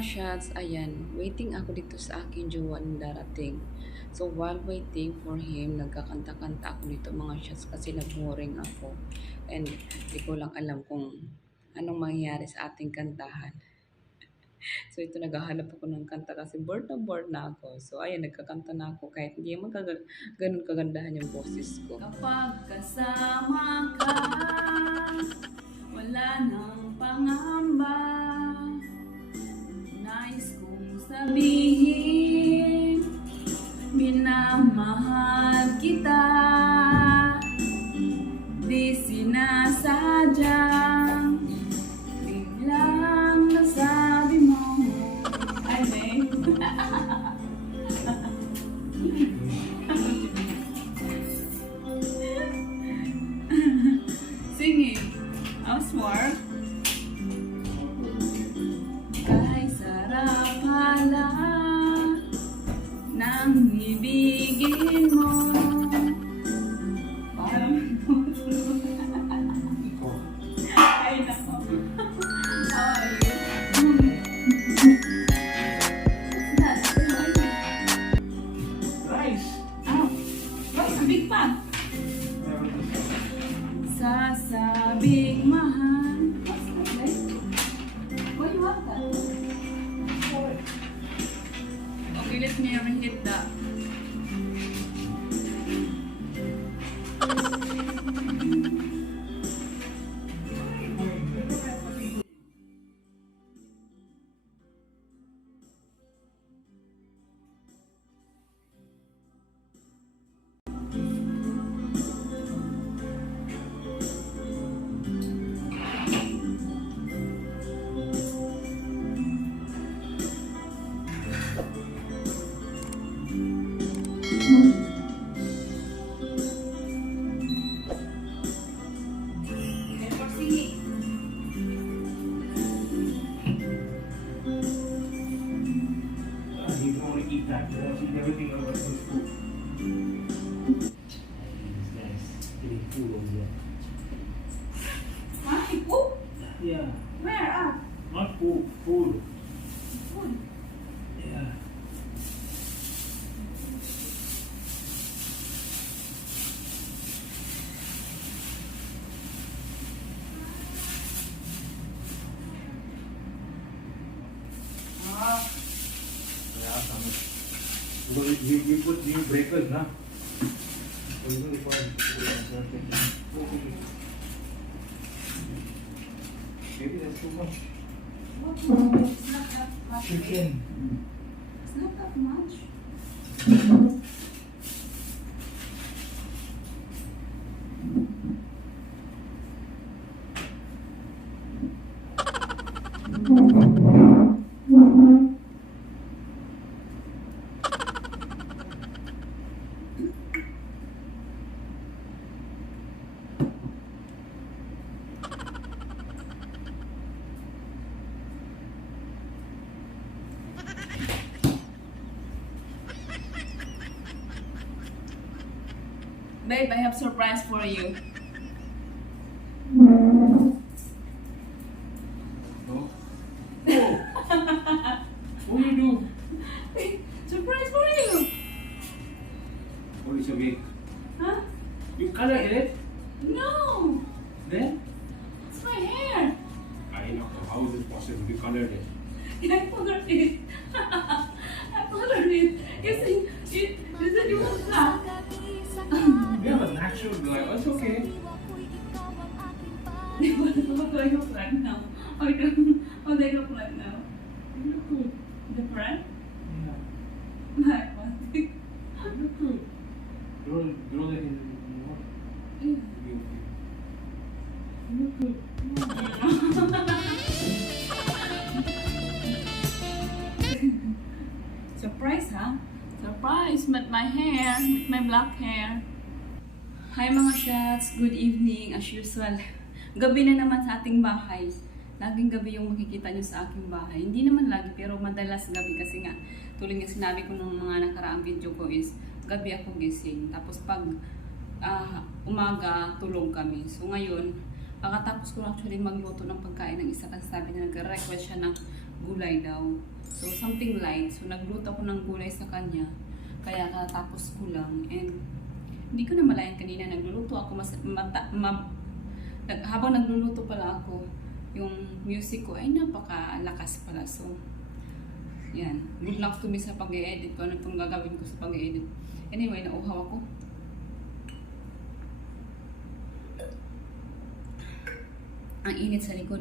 mga shots, ayan, waiting ako dito sa aking jowa ng darating. So while waiting for him, nagkakanta-kanta ako dito mga shots kasi nag-mooring ako. And di ko lang alam kung anong mangyayari sa ating kantahan. So ito, naghahanap ako ng kanta kasi bored na ako. So ayan, nagkakanta na ako kahit hindi naman ganun kagandahan yung boses ko. Kapag kasama ka, wala nang pangamba. Nais kong sabihin, minamahal kita. Di sinasadyang biglang nasabi mo. Ay, babe. Singing. Housework. Kay sarap pala nang ibigin mo. Parang ay, nako. How are you? What's that? Rice. Oh, what's a big pan? Sasabing mahal. What's that, babe? Why you want that? Okay, let me reheat that. He can only eat that. He wants to eat everything about his food. This guy's getting food over there. Huh? Poop? Yeah. Where? Ah, Not food. Food. food. Yeah. Ah, Yeah, some. Because we put new breakers, na. So you know require. Maybe that's too much. what? It's not that much. Chicken. It's not that much. Babe, I have surprise for you. No. Oh. What do you do? Surprise for you. Oh, it's a big. Huh? You color it? No, Then? it's my hair. I know. How is it possible? You colored it. I colored it. I colored it. You said you want black. You have a natural black. That's okay. What do I look like now? What do I look like now? You look good. Different? Yeah. Like what? You look good. Draw that in. You look good. Surprise, huh? Surprise! With my hair, with my black hair. Hi mga shots! Good evening as usual. Gabi na naman sa ating bahay. Laging gabi yung makikita nyo sa aking bahay. Hindi naman lagi, pero madalas gabi kasi nga, tulad nga sinabi ko nung mga nakaraang video ko is, gabi ako gising. Tapos pag umaga, tulog kami. So ngayon, pagkatapos ko actually magluto ng pagkain ng isa kasi sabi niya, nag-request siya ng gulay daw. So, something light. So, nagluto ako ng gulay sa kanya. Kaya katapos ko lang. And, hindi ko na malayan kanina. Nagluluto ako. Habang nagluluto pala ako, yung music ko ay napakalakas pala. So, yan. Good luck to me sa pag-i-edit ko. Ano itong gagawin ko sa pag-i-edit. Anyway, nauhaw ako. Ang init sa likod.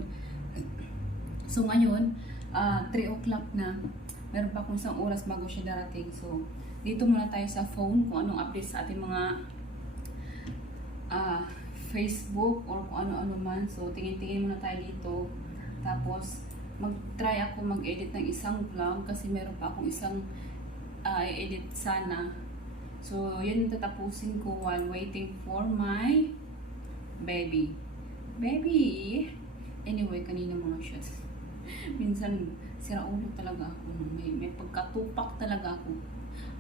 So, ngayon, 3 o'clock na. Meron pa akong isang oras bago siya darating. So, dito muna tayo sa phone kung anong update sa ating mga Facebook or kung ano-ano man. So, tingin-tingin muna tayo dito. Tapos, mag-try ako mag-edit ng isang vlog kasi meron pa akong isang edit sana. So, yun yung tatapusin ko while waiting for my baby. Anyway, kanina mga shots. Minsan, sira ulo talaga ako. May pagkatupak talaga ako.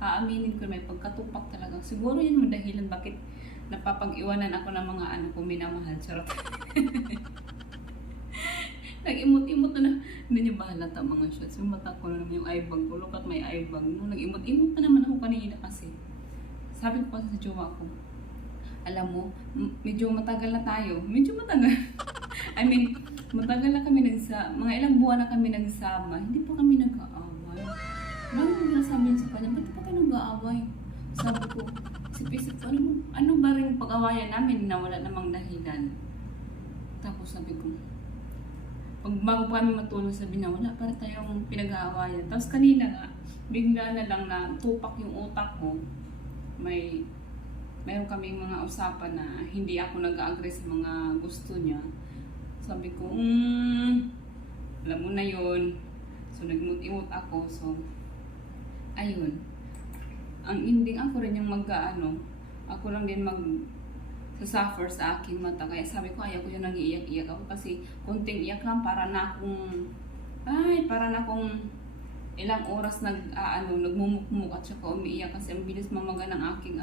Aaminin ko, may pagkatupak talaga. Siguro yun yung dahilan bakit napapag-iwanan ako ng mga anak ko minamahal. Charot. Nag-imot-imot na. Hindi niyo ba halata mga shots? Yung mata ko na naman yung eye bag ko. Look at my eye bag. No? Nag-imot-imot na naman ako kanina kasi. Sabi ko kasi sa jowa ko, alam mo, medyo matagal na tayo. Medyo matagal. I mean, matagal na kami mga ilang buwan na kami nagsama. Hindi pa kami nag-aaway. Lalo ko nasabi sa kanya, ba't pa kayo nag-aaway? Sabi ko, isip-isip ko, ano ba rin pag-awayan namin na wala namang dahilan? Tapos sabi ko, bago pa kami matulog, sabi na wala para tayong pinag-aawayan. Tapos kanina nga, bigla na lang na tupak yung utak ko. Mayroon kaming mga usapan na hindi ako nag-agree sa mga gusto niya. Sabi ko, alam mo na yun. So, nagmut-imut ako. So, ayun. Ang ending ako rin yung ako lang din suffer sa aking mata. Kaya sabi ko, ayaw ko yung nag-iiyak-iyak ako. Kasi, konting iyak lang para na akong ilang oras nagmumukmuk at saka umiiyak. Kasi ang bilis mamaga ng aking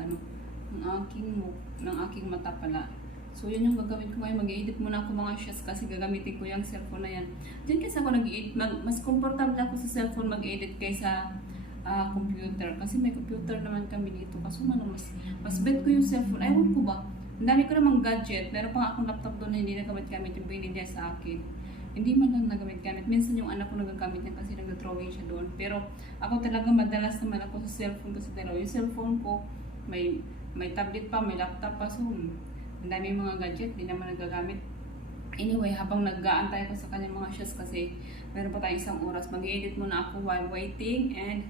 mata pala. So, yun yung gagawin ko ngayon. Mag-edit muna ako mga shots kasi gagamitin ko yung cellphone na yan. Diyan kasi ako nag-edit. Mas comfortable ako sa cellphone mag-edit kaysa computer. Kasi may computer naman kami dito. Kaso mas bet ko yung cellphone. Ewan ko ba? Ang dami ko namang gadget. Meron pa nga akong laptop doon na hindi nagamit-gamit yung binili niya sa akin. Hindi man lang nagamit-gamit. Minsan yung anak ko nagagamit niya kasi nag-drawing siya doon. Pero ako talaga madalas naman ako sa cellphone kasi yung cellphone ko may tablet pa, may laptop pa. So, ang dami mga gadget, di naman nagagamit. Anyway, habang nag-aantay ako sa kanyang mga shots kasi meron pa tayong isang oras, mag-edit muna ako while waiting and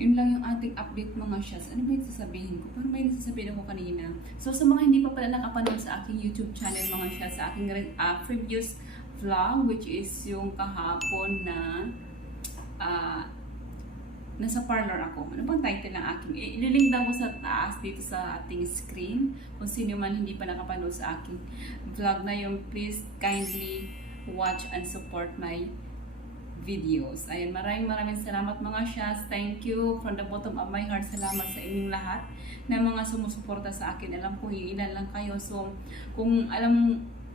yun lang yung ating update mga shots. Ano ba yung sasabihin ko? Parang may nasasabihin ako kanina. So, sa mga hindi pa pala nakapanood sa aking YouTube channel mga shots, sa aking previous vlog, which is yung kahapon na nasa parlor ako. Ano bang title ng aking? Ililink daw ko sa taas dito sa ating screen. Kung sino man hindi pa nakapanood sa aking vlog na yung, please kindly watch and support my videos. Ayan, maraming salamat mga shots. Thank you from the bottom of my heart. Salamat sa inyong lahat na mga sumusuporta sa akin. Alam ko, iilan lang kayo. So, kung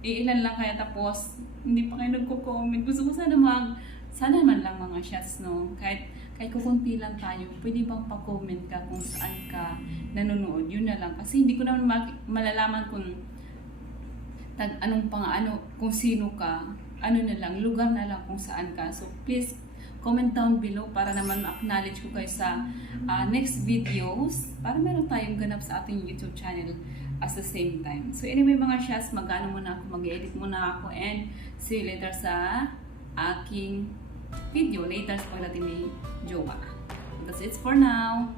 iilan lang kaya tapos hindi pa kayo nagko-comment. Gusto ko sana man lang mga shots, no? Kahit kukunti lang tayo, pwede bang pa-comment ka kung saan ka nanonood? Yun na lang. Kasi hindi ko naman malalaman kung kung sino ka. Ano na lang, lugar na lang kung saan ka. So, please, comment down below para naman ma-acknowledge ko kayo sa next videos para meron tayong ganap sa ating YouTube channel at the same time. So, anyway mga shots, mag-edit muna ako and see you later sa aking video later sa pagdating ni jowa. That's it for now.